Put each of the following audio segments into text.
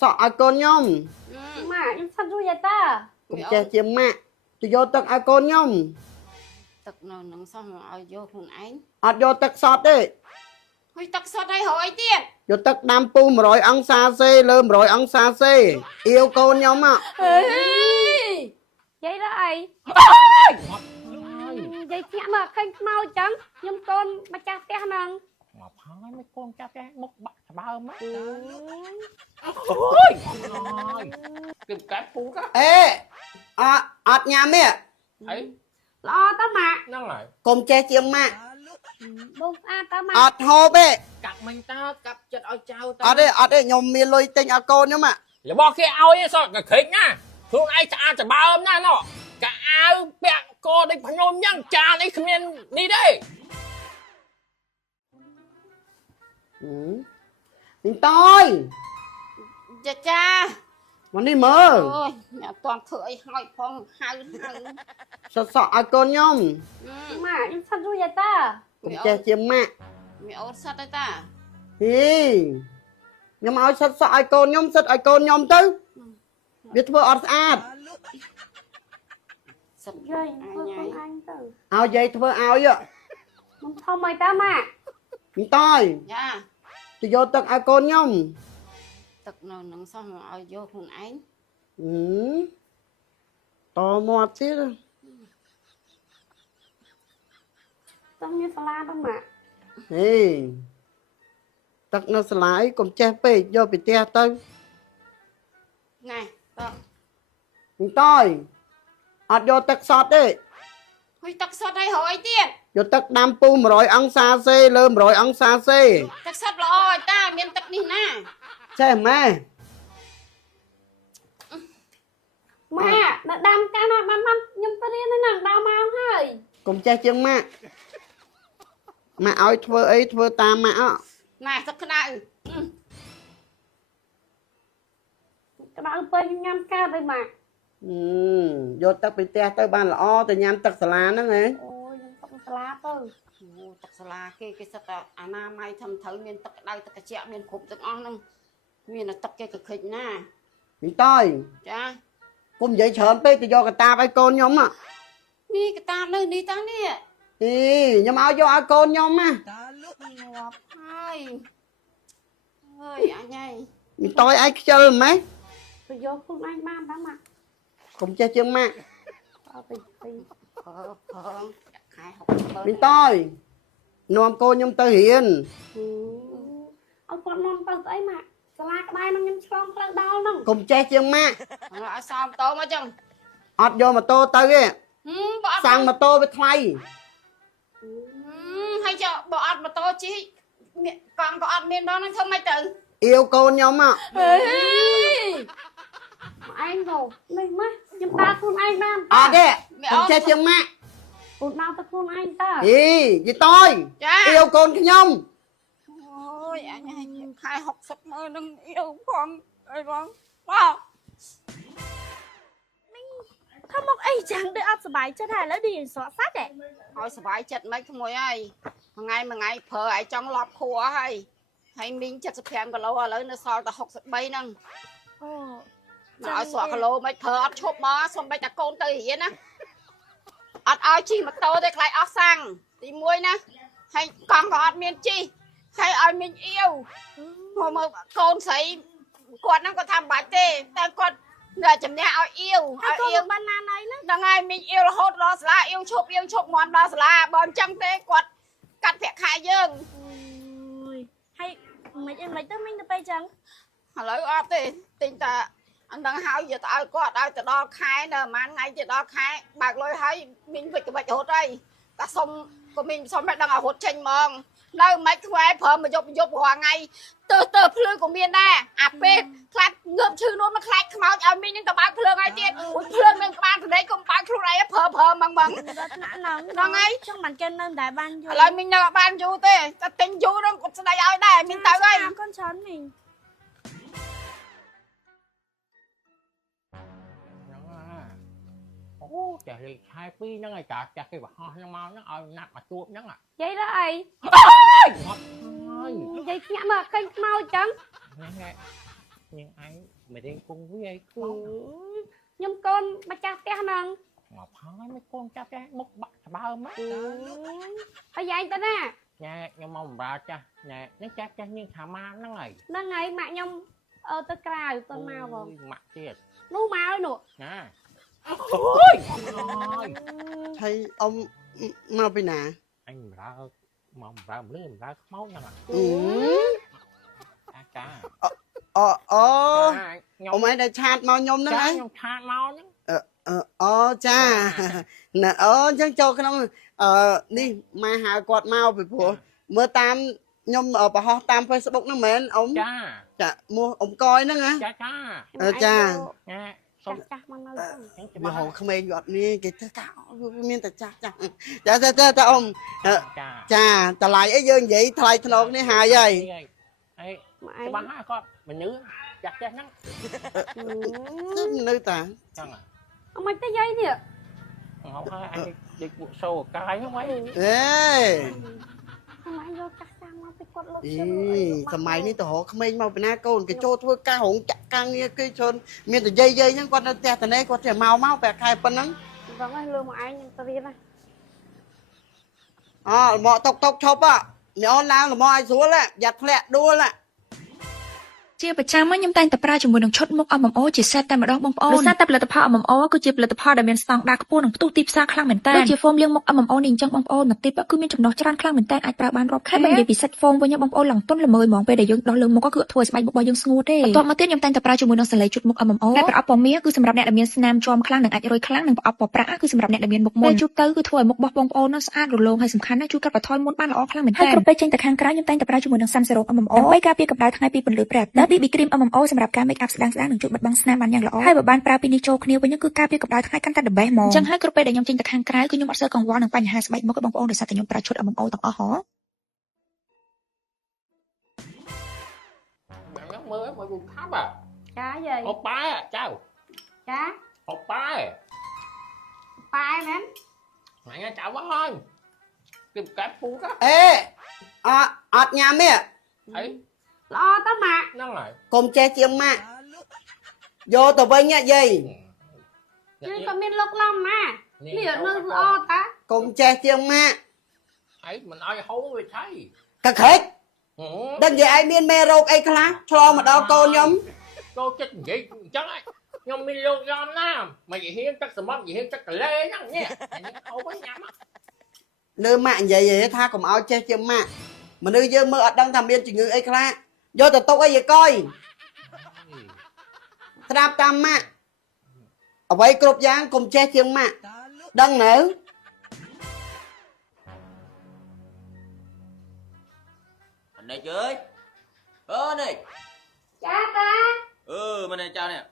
សក់ឲ្យកូនខ្ញុំម៉ាក់ខ្ញុំសាត់រួចហើយតាកុំចេះជាម៉ាក់ទៅយកទឹកឲ្យកូនខ្ញុំទឹកនៅនឹងសោះមកឲ្យយកខ្លួនឯងអត់យកទឹកសតទេហុយទឹកសុទ្ធឲ្យរកអីទៀតយកទឹកដាំពុះ100អង្សាសេលើ100អង្សាសេអៀវកូនខ្ញុំនិយាយដល់អីនិយាយភ្ញាក់មកឃើញខ្មោចចឹងខ្ញុំកូនម្ចាស់ផ្ទះហ្នឹងមកផាយមិនកូនចាប់ផ្ទះមុខបាក់ស្បើមអូយគឹមកាត់ពូកាអេអត់ញ៉ាំទេអីល្អតាម៉ាក់ហ្នឹងហើយកុំចេះជាម៉ាក់បងស្អាតតាម៉ាក់អត់ហូបទេកាប់មិញតើកាប់ចិត្តឲ្យចៅតើអត់ទេខ្ញុំមានលុយទិញឲ្យកូនខ្ញុំរបស់គេឲ្យសោះក៏ឃើញណាខ្លួនឯងស្អាតច្បើមណាណោះកៅអៅពាក់កដូចខ្ញុំអញ្ចឹងចានអីគ្មាននេះទេមីងតយចាមកនេះមើលអូយអត់ទាន់ធ្វើអីហើយផងហៅសក់ឲ្យកូនខ្ញុំម៉ាក់ខ្ញុំសាត់រួចហើយតាកុំចេះជាម៉ាក់មានអូនសិតហើយតាខ្ញុំឲ្យសិតសក់ឲ្យកូនខ្ញុំសិតឲ្យកូនខ្ញុំទៅវាធ្វើអត់ស្អាតសិតយាយខ្លួនឯងទៅឲ្យយាយធ្វើឲ្យខ្ញុំធំហើយតាម៉ាក់មីងតយចាទៅយកទឹកឲ្យកូនខ្ញុំទឹកនៅនឹងសោះមកឲ្យយកខ្លួនឯងតមាត់ទៀតต้องមានសាលាតាម៉ាក់ទឹកនៅសាលាអីកុំចេះពេកយកពីផ្ទះទៅណែតោះមីងតយអត់យកទឹកសតទេហុយទឹកសុទ្ធឲ្យរកអីទៀតយកទឹកដាំពុះ100អង្សាសេលើ100អង្សាសេទឹកសុទ្ធល្អហើយតាមានទឹកនេះណាចេះម៉ែម៉ាក់ដល់ដាំកាលណាបានខ្ញុំទៅរៀនហ្នឹងដល់ម៉ោងហើយកុំចេះជាងម៉ាក់ឲ្យធ្វើអីធ្វើតាមម៉ាក់ណែទឹកក្តៅក្តៅពេកញ៉ាំកើតហើយម៉ាក់យកទឹកពីផ្ទះទៅបានល្អទៅញ៉ាំទឹកសាលាហ្នឹងហ៎អូយខ្ញុំទឹកសាលាទៅទឹកសាលាគេសិតតែអាណាម័យធ្វើត្រូវមានទឹកក្តៅទឹកត្រជាក់មានគ្រប់ទាំងអស់ហ្នឹងមានទឹកគេកខិចណាមីងតយចាគុំនិយាយច្រើនពេកទៅយកកតាបឲ្យកូនខ្ញុំនេះកតាបលើនេះតានេះខ្ញុំឲ្យយកឲ្យកូនខ្ញុំណាតាលក់ងាប់ហើយអើយអញហើយមីងតយឯងខ្ជិលម៉េចទៅយកខ្លួនឯងបានតាម៉ាក់កុំចេះជាងម៉ាក់អត់ទៅផងខែមីងតយនាំកូនខ្ញុំទៅរៀនឲ្យគាត់នាំទៅស្អីម៉ាក់សាលាក្បែរនឹងខ្ញុំឆ្លងផ្លូវដល់ហ្នឹងកុំចេះជាងម៉ាក់ឲ្យសោមម៉ូតូមកចឹងអត់យកម៉ូតូទៅទេសាំងម៉ូតូវាថ្លៃហើយចុះបើអត់ម៉ូតូជិះកង់ក៏អត់មានដល់ហ្នឹងធ្វើម៉េចទៅអៀវកូនខ្ញុំឯងទៅនេះម៉េចខ្ញុំដើរខ្លួនឯងបានអត់ទេកុំចេះជាងម៉ាក់កូនដើរទៅខ្លួនឯងតើយីតយអៀវកូនខ្ញុំអូយអញឲ្យខែ60មើលនឹងអៀវផងអីបងបងថាមកអីចឹងដូចអត់សុបាយចិត្តហើយឥឡូវឌីស្រក់សាច់ហ៎ឲ្យសុបាយចិត្តមិនក្មួយហើយមួយថ្ងៃប្រើឲ្យចង់លប់ខួរហើយមីង75គីឡូឥឡូវនៅសល់តែ63ហ្នឹងអូឲ្យស្រក់គីឡូមិនប្រើអត់ឈប់មកសំបីតែកូនទៅរៀនណាអត់ឲ្យជិះម៉ូតូទេខ្លាចអស់សាំងទី1ណាហើយកង់ក៏អត់មានជិះហើយឲ្យមីងអៀវមកកូនស្រីគាត់ហ្នឹងគាត់ថាមិនបាច់ទេតែគាត់ជំនះឲ្យអៀវបានណាណៃហ្នឹងហើយមីងអៀវរហូតដល់សាលាអៀវឈប់មាន់ដល់សាលាបើអញ្ចឹងទេគាត់កាត់ប្រាក់ខែយើងហើយមិនអីមិនទៅមីងទៅពេលអញ្ចឹងឥឡូវអត់ទេទិញតែអណ្ដឹងហើយយកទៅឲ្យគាត់ឲ្យទៅដល់ខែនៅប្រហែលថ្ងៃទៅដល់ខែបើកលុយហើយមីងវិចក្បាច់រត់ហើយតែសុំក៏មីងសុំមិនដឹងឲ្យរត់ចេញហ្មងនៅមិនខ្វែប្រើមកយប់រាល់ថ្ងៃទៅភ្លើងក៏មានដែរអាពេលខ្លាចងើបឈឺនោះមកខ្លាចខ្មោចឲ្យមីងនឹងទៅបើកភ្លើងឲ្យទៀតអូយភ្លើងនឹងក្បាលប្រដេកកុំបើកខ្លួនឯងប្រើហ្មងហ្នឹងហើយចង់មិនគេនៅតែបានយូរឥឡូវមីងនៅបានយូរទេតែទិញយូរនឹងគាត់ស្ដីឲ្យដែរមីងទៅហើយកូនច្រើនមីងអូចាស់លេខខែ2ហ្នឹងឯងចាស់គេបរហោះហ្នឹងមកហ្នឹងឲ្យណាត់មកជួបហ្នឹងនិយាយដល់អីអត់ហើយនិយាយភ្ញាក់មកឃើញខ្មោចចឹងហ្នឹង nhưng ai mày đi cùng với ai cứ ខ្ញុំកូនម្ចាស់ផ្ទះហ្នឹង ngọc hỏi mấy con cha cha múc bạc bao mắt ហើយឯងទៅណា nhà nhưng mà bà cha nhà nó cha cha nhưng thà ma nó này ហ្នឹងហើយម៉ាក់ខ្ញុំទៅក្រៅទៅមកបង mặt thiệt នោះមកហើយនោះ nè ôi ហើយអ៊ំមកពីណា anh ra mà ra lươn ra máu nha mà អឺ cha អូ cha អ៊ំឯងដែលឆាតមកខ្ញុំហ្នឹង cha ហ៎ nhom cha máu nhá អូចាណែអូអញ្ចឹងចូលក្នុងនេះមកហៅគាត់មកពីព្រោះមើលតាមខ្ញុំបរហោះតាម Facebook ហ្នឹងមែនអ៊ំ cha ចាមួអ៊ំកយហ្នឹងហ៎ cha cha ចា nè ចាស់ចាស់មកនៅចឹង វាហៅក្មេងគាត់នេះគេធ្វើកៅមានតែចាស់ចាស់ចាអ៊ំ cha ចាតម្លៃអីយើងនិយាយថ្លៃថ្នូរនេះហើយហើយ ấy មកឯ cái ង bán hai con mình nhớ chặt chặt nắng នៅតា chẳng à អមិនទៅយាយនេះ không hai anh đi bộ sâu cái không ấy អេ អមិនយកចាស់ចាស់មកពីគាត់លុប អីសម័យនេះទៅរកក្មេងមកពីណាកូនគេចូលធ្វើការរោងចក្រការងារគេជន់មានតែយាយហ្នឹងគាត់នៅផ្ទះតនេគាត់តែមកបែបខែប៉ុណ្ណឹង បងឲ្យលើមកឯងខ្ញុំទៅរៀនណា អូមកតុកឈប់នេះអូនឡើងលំឲ្យស្រួលយ៉ាត់ធ្លាក់ដួល ជាប្រចាំខ្ញុំតែងតែប្រើជាមួយនឹងឈុតមុខ MMO ជាសេតតែម្ដងបងប្អូនដោយសារតែផលិតផល MMO គឺជាផលិតផលដែលមានស្តង់ដារខ្ពស់និងផ្ទុះទីផ្សារខ្លាំងមែនតើដូចជាហ្វូមលាងមុខ MMO នេះអញ្ចឹងបងប្អូនមកទីគឺមានចំណុះច្រើនខ្លាំងមែនតើអាចប្រើបានរាប់ខែបើនិយាយពីសាច់ហ្វូមវិញបងប្អូនឡើងទុនល្មើយហ្មងពេលដែលយើងដោះលើមុខក៏គឺធ្វើឲ្យស្បែកមុខរបស់យើងស្ងួតទេបន្ទាប់មកទៀតខ្ញុំតែងតែប្រើជាមួយនឹងសាឡេជុតមុខ MMO ដែលប្រអប់ពណ៌មាសគឺសម្រាប់អ្នកដែលមានស្នាមជាំខ្លាំងនិងអាចរុយខ្លាំងនិងប្រអប់ពណ៌ប្រាក់គឺសម្រាប់អ្នកដែលមានមុខមុនពេលជូតទៅគឺធ្វើឲ្យមុខរបស់បងប្អូននោះស្អាតរលោងហើយសំខាន់ណាស់ជួយកាត់បន្ថយមុនបានល្អខ្លាំងមែនតើហើយគ្រប់ពេលចេញទៅខាងក្រៅខ្ញុំតែងតែប្រើជាមួយនឹងសាំសេរ៉ូ MMO ដើម្បីការពារកម្ដៅថ្ងៃពីពន្លឺព្រះអាទិត្យ BB cream MMO សម្រាប់ការ make up ស្ដាងៗនិងជួយបិទបាំងស្នាមបានយ៉ាងល្អហើយបើបានប្រើពីនេះចូលគ្នាវិញគឺការពារកម្ដៅថ្ងៃកាន់តែ the best ហ្មងអញ្ចឹងហើយគ្រប់ពេលដែលខ្ញុំចេញទៅខាងក្រៅគឺខ្ញុំអត់សូវកង្វល់នឹងបញ្ហាស្បែកមុខទេបងប្អូនដោយសារតែខ្ញុំប្រើឈុត MMO ទាំងអស់ហ៎ bạn nhắc mơ mà dùng tháp à ចាយាយ hộp ba chào ចា hộp ba ប៉ែមែន mày nghe chào bác ơi kịp cái phu đó អេអត់ញ៉ាំទេ ấy ល្អតើម៉ាក់ nó lại កុំចេះជាងម៉ាក់យកទៅវិញយាយ យើងក៏មានលោកឡំម៉ានេះនៅល្អតា កុំចេះជាងម៉ាក់ ấy mình ai hấu với thấy កខេចដឹងនិយាយឯងមានមេរោគអីខ្លះឆ្លងមកដល់កូនខ្ញុំ cô chết gì chắc ấy nhưng mình luôn gom nam mày chỉ hiến chắc sầm gì hiến chắc cả lê nhá nhé hấu với nhắm á លើម៉ាក់និយាយថាកុំឲ្យចេះជាងម៉ាក់មនុស្សយើងមើលអត់ដឹងថាមានជំងឺអីខ្លះយកទៅទុកអីយាយកយស្ដាប់តាមម៉ាក់អ្វីគ្រប់យ៉ាងកុំចេះជាងម៉ាក់ដឹងនៅ Anh này chơi này ចាតា bên này chào nè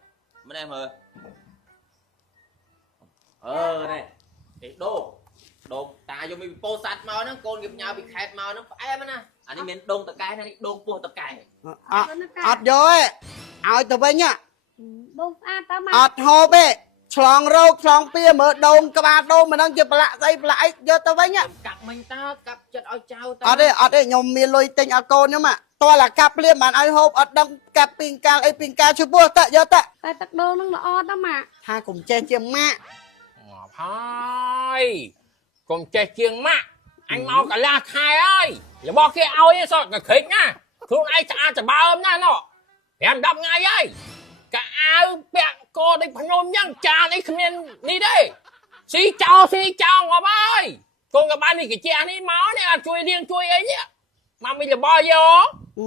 bên em hờ này để đồn ta vô mình po sạch màu nó con nghiệp nhau bị khẹt màu nó phải em nè anh ấy miền đồn tật cái này đồn po tật cái អត់យកទេឲ្យទៅវិញ បងស្អាតតើម៉ា អ ក់ ត់ហូបទេឆ្លងរោគឆ្លងពៀមើលដូងក្បាលដូងមិនដឹងជាប្រឡាក់ស្អីប្រឡាក់អីយកទៅវិញ cặp mình ta cặp chật ao chào អត់ទេខ្ញុំមានលុយទិញឲ្យកូនខ្ញុំតោះឡាកាប់ភ្លាមបានឲ្យហូបអត់ដឹងកាប់ពីងកាលអីពីងកាលឈ្មោះតយកត តែទឹកដូងនឹងល្អតើម៉ាក់ ថាកុំចេះជាម៉ាក់ thôi còn chơi chiêng má anh mau cả la khai ơi là bao kia ao ấy sao cả khích nha thường ai cha chả bao ôm nha nó em đập ngay ấy cả áo bẹn cô đây phải nôm nhăng cha đây không nên đi đây xí chào ngọc ơi con cả bạn này cái cha này máu này chui điên chui ấy nhá mà mình là bao nhiêu អឺ